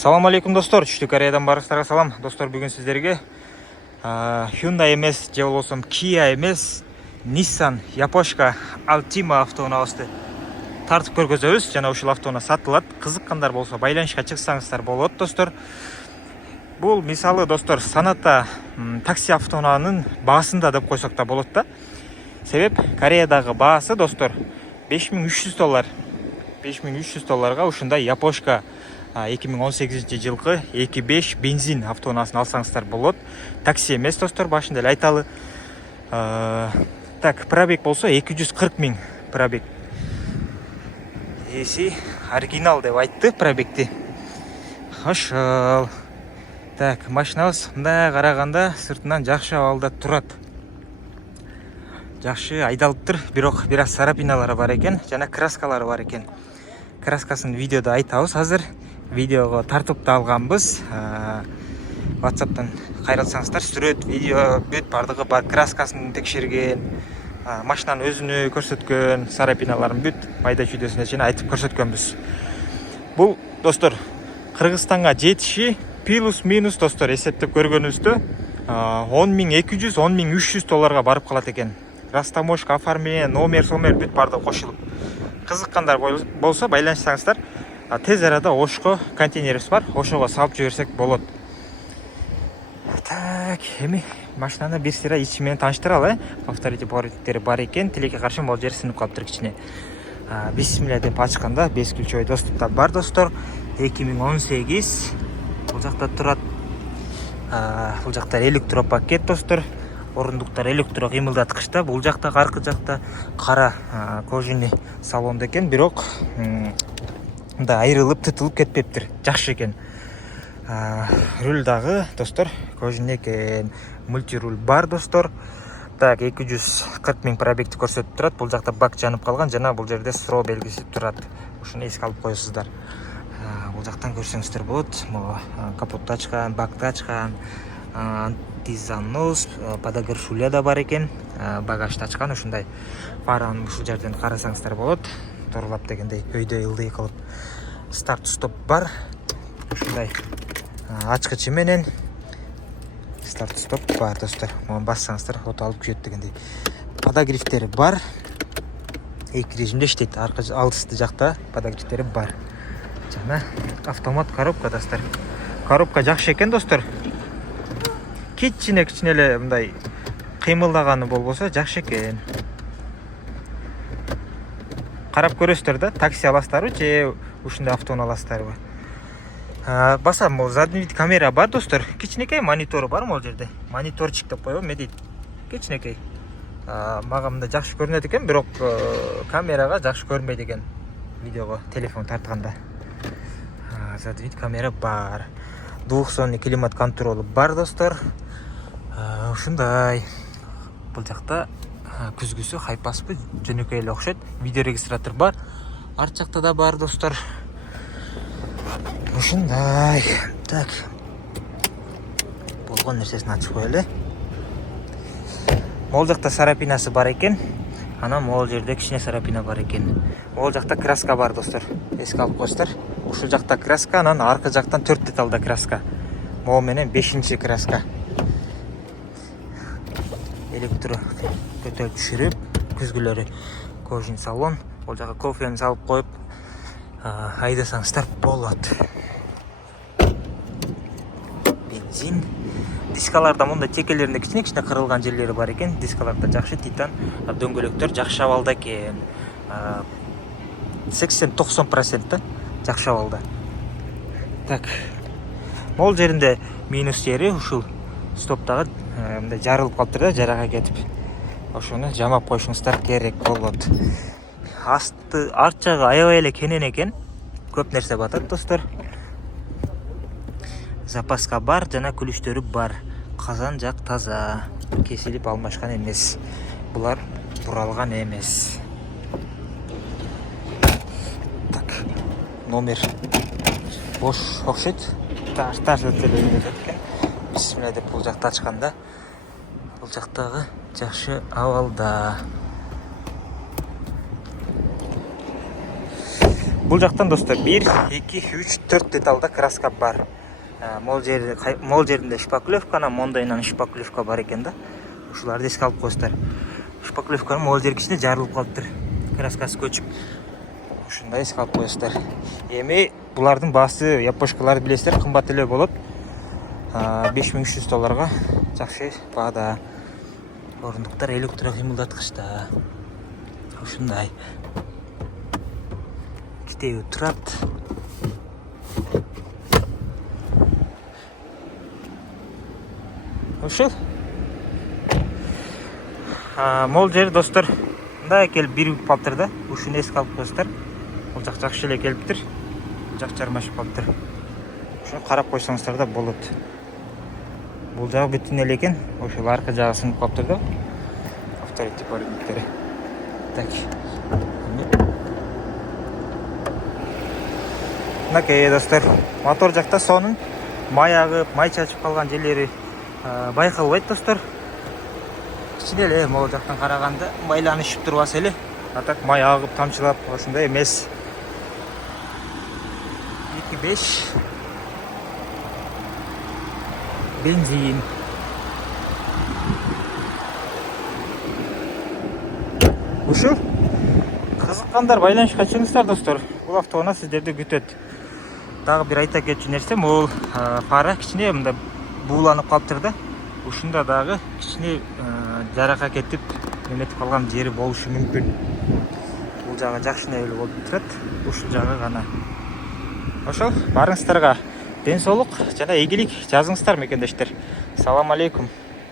Салам алейкум достор, Түштүк Кореядан барыңыздарга салам. Достор, бүгүн сиздерге Hyundai эмес, же болбосо Kia эмес, Nissan Yaposhka Altima автоунаабызды тартып көргөзөбүз. Жана ушул автоунаа сатылат. Кызыккандар болсо байланышка чыксаңыздар болот, достор. Бул мисалы, достор, саната такси автоунаанын баасында деп койсок да болот да. Себеп Кореядагы баасы, достор, $5300. $5300 ушундай Yaposhka 2018 жылкы 2.5 бензин автоунаасын алсаңыздар болот. Такси эмес, достор, башында эле айталы. Так, пробег болсо 240 000 пробег. Эси оригинал деп айтты пробегти. Ошол. Так, машинабыз мындай караганда сыртынан жакшы абалда турат. Жакшы айдалыптыр, бирок бир аз сарапиналары бар экен, жана краскалары бар экен. Краскасын видеода айтабыз азыр. Видеого тартып да алганбыз. WhatsApp'тан кайрылсаңыздар, сүрөт, видео бүт бардыгы бар. Краскасын текшерген, машинанын өзүнү көрсөткөн, сарапиналарын бүт майда чүйдөсүнө чейин айтып көрсөткөнбүз. Бул, достор, Кыргызстанга жетиши плюс-минус, достор, эсептеп көргөнүбүздө $10.200–10.300 барып калат экен. Растаможка, оформление, номер бүт бардыгы кошулуп. Кызыккандар болсо байланышсаңыздар, тез арада Ошко контейнерибиз бар, Ошого салып жиберсек болот. Так, эми машинаны бир сыйра ичи менен тааныштыралы. Повторите поворотниктери бар экен, тилекке каршы могул жери сынып калыптыр кичине. Бисмилля деп ачканда 5 ключевой доступта бар, достор. 2018 бул жакта турат. Бул жакта электропакет, достор. Орундуктар электро кыймылдаткычта. Бул жакта, аркы жакта кара кожаный салондо экен, бирок мында айрылып, тытылып кетпептир. Жакшы экен. Руль дагы, достор, кожаный экен. Мультируль бар, достор. Так, 240 000 пробегти көрсөтүп турат. Бул жакта бак жанып калган, жана бул жерде сро белгиси турат. Ушуну эске алып коесуздар. Бул жактан көрсөңүздөр болот. Капотто ачкан, бакты ачкан, антизанос, подогрев шуля да бар экен. Багажды ачкан, ушундай фараны ушул жерден карасаңыздар болот. Торлап дегендей, өйдө ылдый кылып. Старт стоп бар. Ушундай ачкычы менен старт стоп бар, достор. Муну бассаңыздар, ото алып күзөт дегендей. Подогревтери бар. Эки режимде иштейт. Алдысты жакта подогревтери бар. Жана автомат коробка, достор. Коробка жакшы экен, достор. Кичине эле мындай кыймылдаганы болбосо жакшы экен. Карап көрөсүздөр да, такси аласыздарбы же ушундай автоунаа аласыздарбы? Басам, могул задний вид камера бар, достор. Кичинекей монитору бар могул жерде. Мониторчик деп коебу, эмне дейт? Кичинекей. Мага мында жакшы көрүнөт экен, бирок камерага жакшы көрүнбөйт экен видеого телефон тартканда. Задний вид камера бар. Двухзонный климат контролу бар, достор. Ушундай. Бул жакта күзгүсү хайпаспы, жөнөкөй эле окшойт. Видео регистратор бар. Арт жакта да бар, достор. Ушундай. Так. Болгон нерсесин ачып коелу. Могул жакта сарапинасы бар экен. Анан могул жерде кичине сарапина бар экен. Могул жакта краска бар, достор. Эске алып коесуздар. Ушул жакта краска, анан аркы жактан 4 деталда краска. Могу менен 5-чи краска. Электро көтөрүп түшүрүп, күзгүлөрү кожаный салон. Бул жака кофени салып коюп айдасаңыздар болот. Бензин. Дискаларда мында текелеринде кичине кырылган жерлери бар экен. Дискаларда жакшы титан, дөңгөлөктөр жакшы абалда экен. 80–90% да жакшы абалда. Так. Могул жеринде минус жери ушул стоптагы мындай жарылып калыптыр да, жарага кетип. Ошону жамап коюшуңуздар керек болот. Арт жагы аябай эле кенен экен. Көп нерсе батат, достор. Запаска бар, жана күлүштөрү бар. Казан жак таза. Кесилип алмашкан эмес. Булар буралган эмес. Так. Номер бош окшойт. Таш өтөлөйт экен. Бисмилля деп бул жакты ачканда, бул жактагы жакшы абалда. Бул жактан достор 1, 2, 3, 4 деталда краска бар. Мол жеринде шпаклевка, анан мондайынан шпаклевка бар экен да. Ушуларды эске алып коесуздар. Шпаклевканын мол жергичине жарылып калыптыр. Краскасы көчүп. Ушундай эске алып коесуздар. Эми булардын баасы япошкаларды билесиздер, кымбат эле болот. $5300 жакшы баада. Орундуктар электрокыймылдаткычта. Ушундай. Китеби турат. Ушул. Мол жер достор. Мындай келип бирип калыптыр да. Ушуну эске алып коесуздар. Бул жак жакшы эле келиптир. Жак жармашып калыптыр. Ушуну карап койсоңуздар да болот. Бул жагы бүтүн эле экен. Ошол аркы жагы сынып калыптыр да. Повторите параметры. Так. Мынакей достор. Мотор жакта сонун май агып, май чачып калган жерлери байкалбайт достор. Кичине эле могу жактан караганда майланышып турбаса эле. Атак май агып тамчылап ошондой эмес. 2.5 бензин. Ушул кызыккандар байланышка чыгыңыздар достор. Бул автоунаа сиздерди күтөт. Дагы бир айта кетчү нерсе, бул фара кичине мындай бууланып калыптыр да. Ушунда дагы кичине жарака кетип, эметип калган жери болушу мүмкүн. Бул жагы жакшына эле болуп турат. Ушул жагы гана. Ошол барыңыздарга ден соолук жана ийгилик жазыңыздар мекендештер. Салам алейкум.